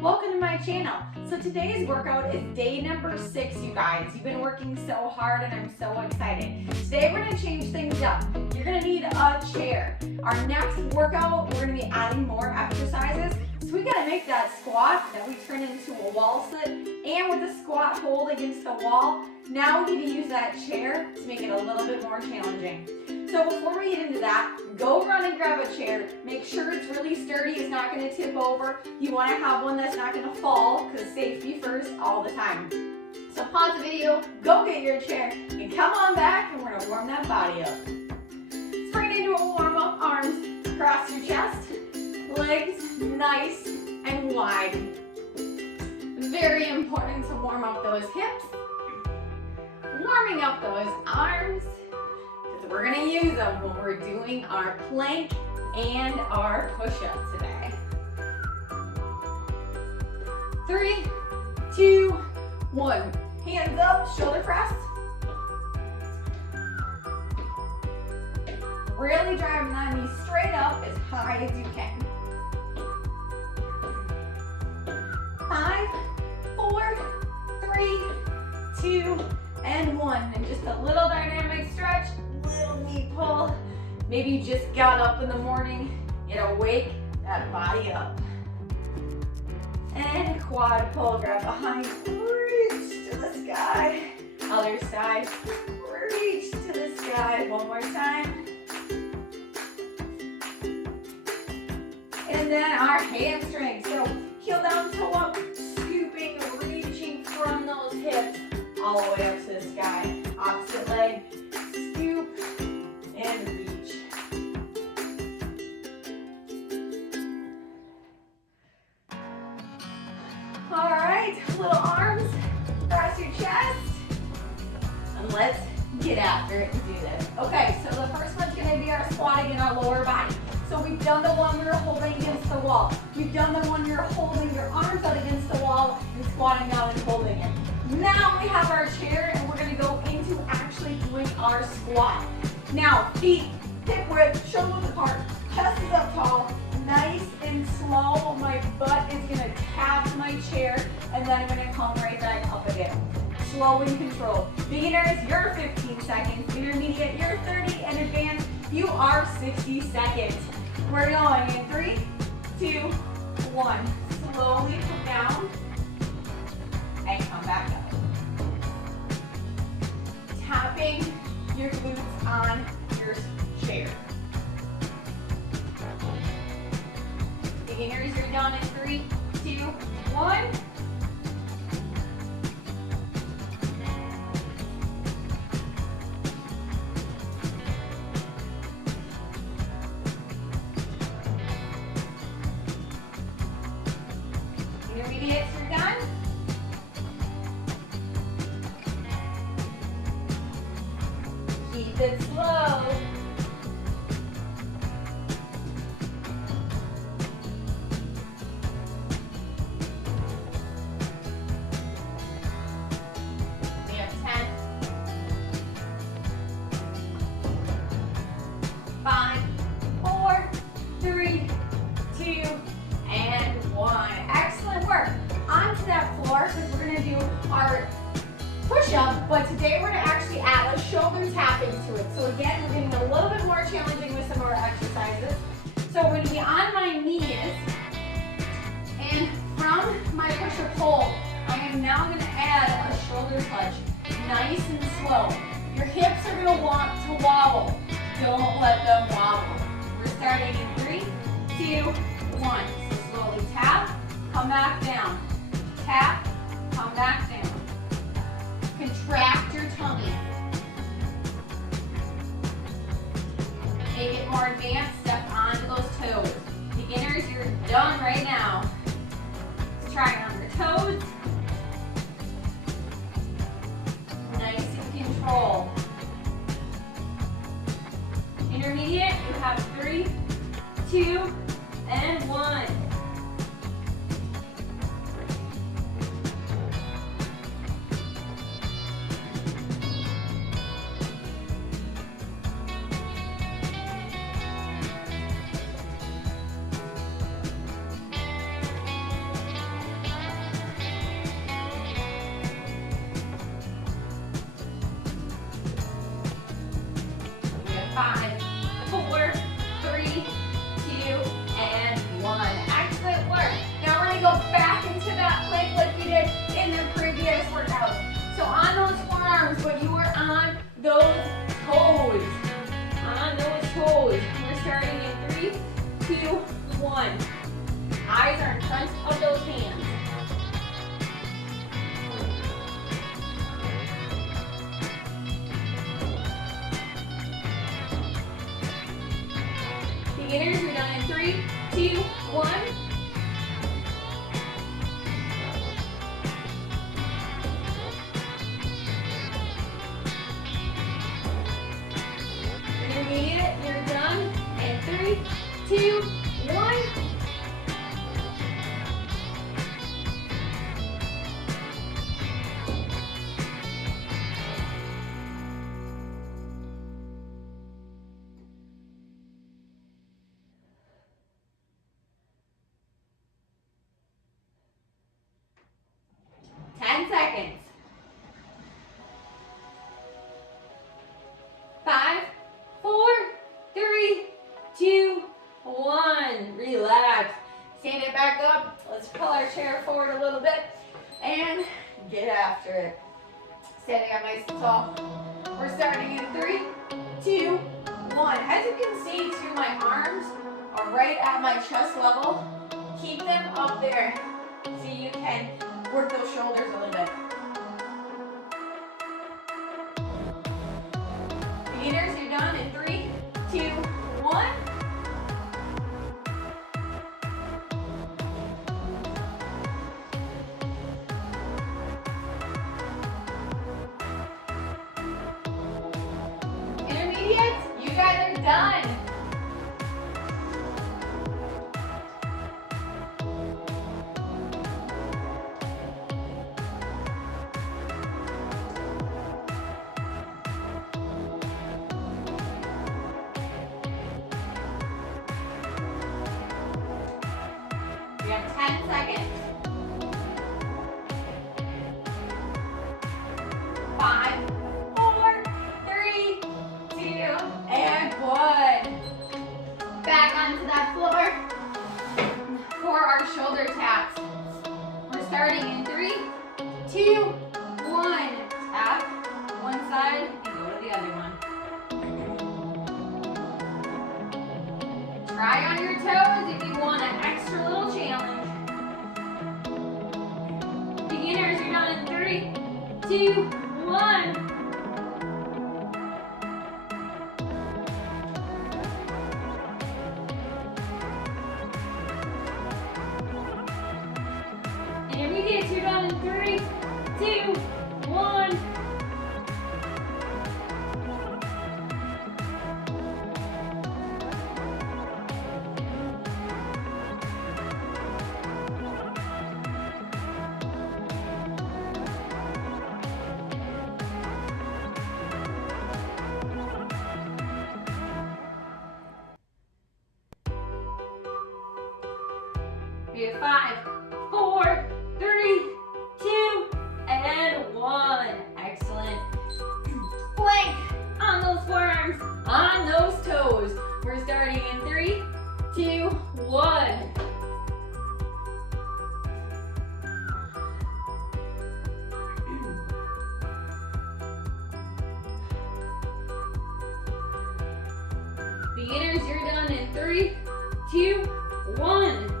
Welcome to my channel. So today's workout is day number 6, you guys. You've been working so hard and I'm so excited. Today we're gonna change things up. You're gonna need a chair. Our next workout, we're gonna be adding more exercises. So we gotta make that squat that we turn into a wall sit, and with the squat hold against the wall, now we need to use that chair to make it a little bit more challenging. So before we get into that, go run and grab a chair. Make sure it's really sturdy, it's not gonna tip over. You wanna have one that's not gonna fall, because safety first all the time. So pause the video, go get your chair, and come on back and we're gonna warm that body up. Let's bring it into a warm up, arms across your chest, legs nice and wide. Very important to warm up those hips, warming up those arms, because we're gonna use them when we're doing our plank and our push-up today. 3, 2, 1. Hands up, shoulder press. Really driving that knee straight up as high as you can. 5, 4, 3, 2, and 1. And just a little dynamic stretch, little knee pull. Maybe you just got up in the morning, you know, wake that body up. And quad pull, grab behind, reach to the sky. Other side, reach to the sky. One more time. And then our hamstrings. So heel down, toe up, scooping, reaching from those hips all the way up to the sky. Opposite leg, scoop and reach. All right, little arms across your chest. And let's get after it and do this. Okay, so the first one's gonna be our squatting in our lower body. So we've done the one we were holding against the wall. We've done the one you're holding your arms out against the wall and squatting down and holding it. Now we have our chair and we're gonna go into actually doing our squat. Now, feet hip width, shoulder width apart, chest is up tall, nice and slow. My butt is gonna tap my chair and then I'm gonna come right back up again. Slow and controlled. Beginners, you're 15 seconds. Intermediate, you're 30. And advanced, you are 60 seconds. We're going in 3, 2, 1. Slowly come down and come back up. Tapping your glutes on your chair. Beginners, you're done in 3, 2, 1. Intermediates, you're done. Keep it slow. We have 10, 5, 4, 3, 2, and 1. Excellent work. Onto that floor, because we're going to do our push-up, but today we're going to actually add a shoulder tapping to it. So again, we're getting a little bit more challenging with some of our exercises. So we're going to be on my knees, and from my push-up hold, I am now going to add a shoulder touch, nice and slow. Your hips are going to want to wobble. Don't let them wobble. We're starting in 3, 2, 1. So slowly tap, come back down. Tap, come back down. Contract your tummy. Make it more advanced, step onto those toes. Beginners, you're done right now. Let's try it on your toes. Nice and controlled. Intermediate, you have 3, 2, and 1. 5, 4, 3, 2, and 1. Excellent work. Now we're going to go back into that plank like we did in the previous workout. So on those forearms, but you are on those toes. On those toes. We're starting in 3, 2, 1. Eyes are in front of those hands. Beginners, you're done in 3, 2, 1. Intermediate, you're done in 3, 2, 1. Seconds. 5, 4, 3, 2, 1. Relax. Stand it back up. Let's pull our chair forward a little bit and get after it. Standing up nice and tall. We're starting in 3, 2, 1. As you can see, too, my arms are right at my chest level. Keep them up there so you can work those shoulders a little bit. Beginners, you're done in 3, 2, 1. Intermediates, you guys are done. We have 10 seconds. 5, 4, 3, 2, and 1. Back onto that floor for our shoulder taps. We're starting in 3, 2, 1. Tap one side and go to the other one. Try on your toes if you want an extra little challenge. Beginners, you're done in 3, 2, 1. Intermediates, you're done in 3, 2, 1. We have 5, 4, 3, 2, and 1. Excellent. Plank on those forearms, on those toes. We're starting in 3, 2, 1. Beginners, you're done in 3, 2, 1.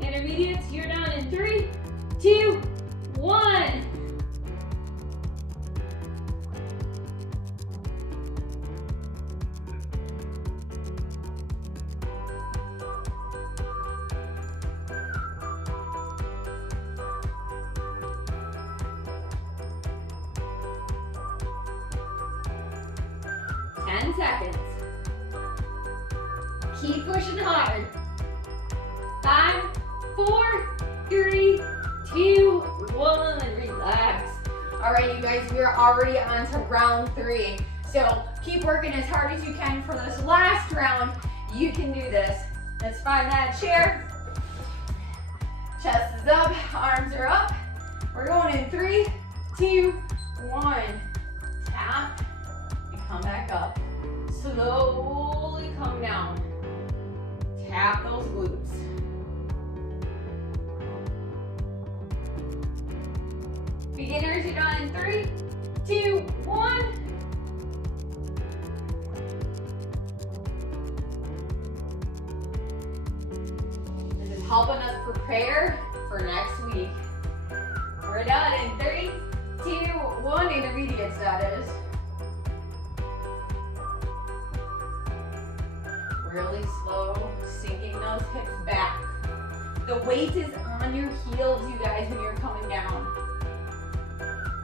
Intermediates, you're done in 3, 2, 1. Seconds. Keep pushing hard. 5, 4, 3, 2, 1. Relax. All right, you guys, we are already on to round 3. So keep working as hard as you can for this last round. You can do this. Let's find that chair. Chest is up, arms are up. We're going in 3, 2, 1. Tap and come back up. Slowly come down. Tap those glutes. Beginners, you're done in 3, 2, 1. This is helping us prepare for next week. We're done in 3, 2, 1. Intermediates, that is. Really slow, sinking those hips back. The weight is on your heels, you guys, when you're coming down.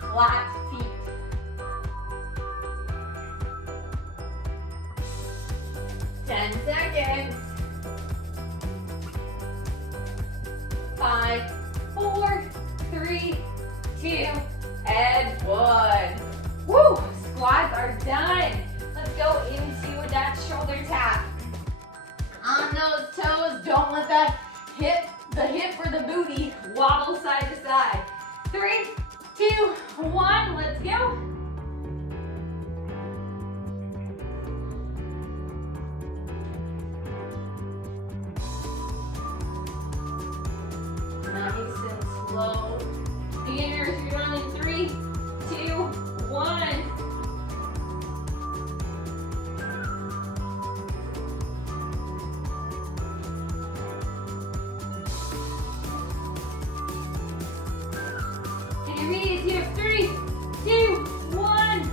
Flat feet. 10 seconds. 5, 4, 3, 2, and 1. Woo! Squats are done. Let's go into that shoulder tap. On those toes, don't let that the hip or the booty wobble side to side. 3, 2, 1, let's go. Nice and slow. Beginners, you're done in 3, 2, 1. Intermediate here, 3, 2, 1.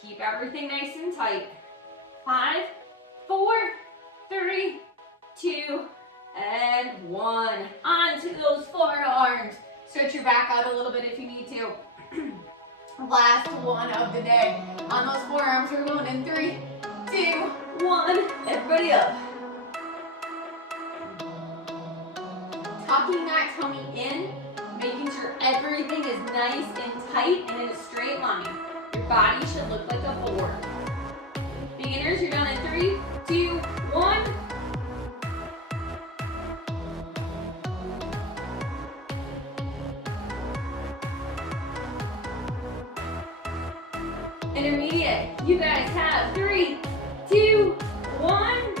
Keep everything nice and tight. 5, 4, 3, 2, and 1. Onto those forearms. Stretch your back out a little bit if you need to. Last one of the day. On those forearms, we're going in 3, 2, 1. Everybody up. Tucking that tummy in, making sure everything is nice and tight and in a straight line. Your body should look like a 4. Beginners, you're done in 3, 2, 1. Intermediate, you guys have 3, 2, 1.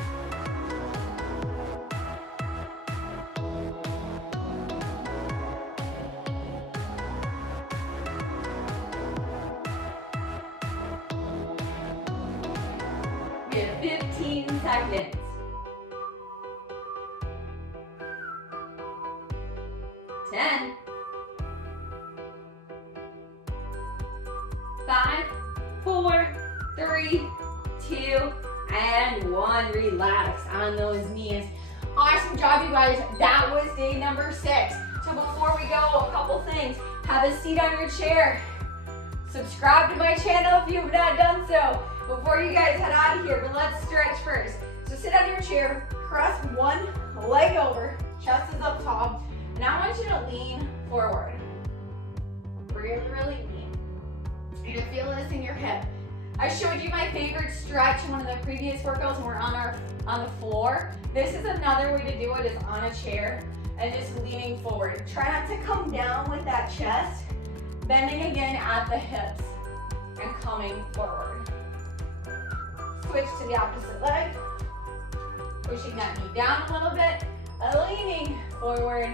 We have 15 seconds. 10, 5, 4, 3, 2, and 1. Relax on those knees. Awesome job, you guys. That was day number 6. So before we go, a couple things. Have a seat on your chair. Subscribe to my channel if you've not done so before you guys head out of here. But let's stretch first. So sit on your chair, cross one leg over, chest is up tall. Now I want you to lean forward. Really, really lean. You're gonna feel this in your hip. I showed you my favorite stretch in one of the previous workouts when we're on the floor. This is another way to do it, is on a chair and just leaning forward. Try not to come down with that chest. Bending again at the hips and coming forward. Switch to the opposite leg. Pushing that knee down a little bit, leaning forward.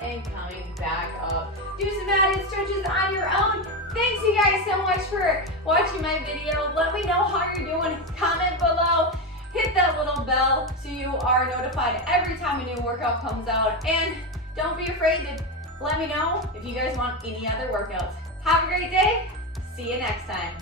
And coming back up. Do some added stretches on your own. Thanks you guys so much for watching my video. Let me know how you're doing. Comment below. Hit that little bell so you are notified every time a new workout comes out. And don't be afraid to let me know if you guys want any other workouts. Have a great day. See you next time.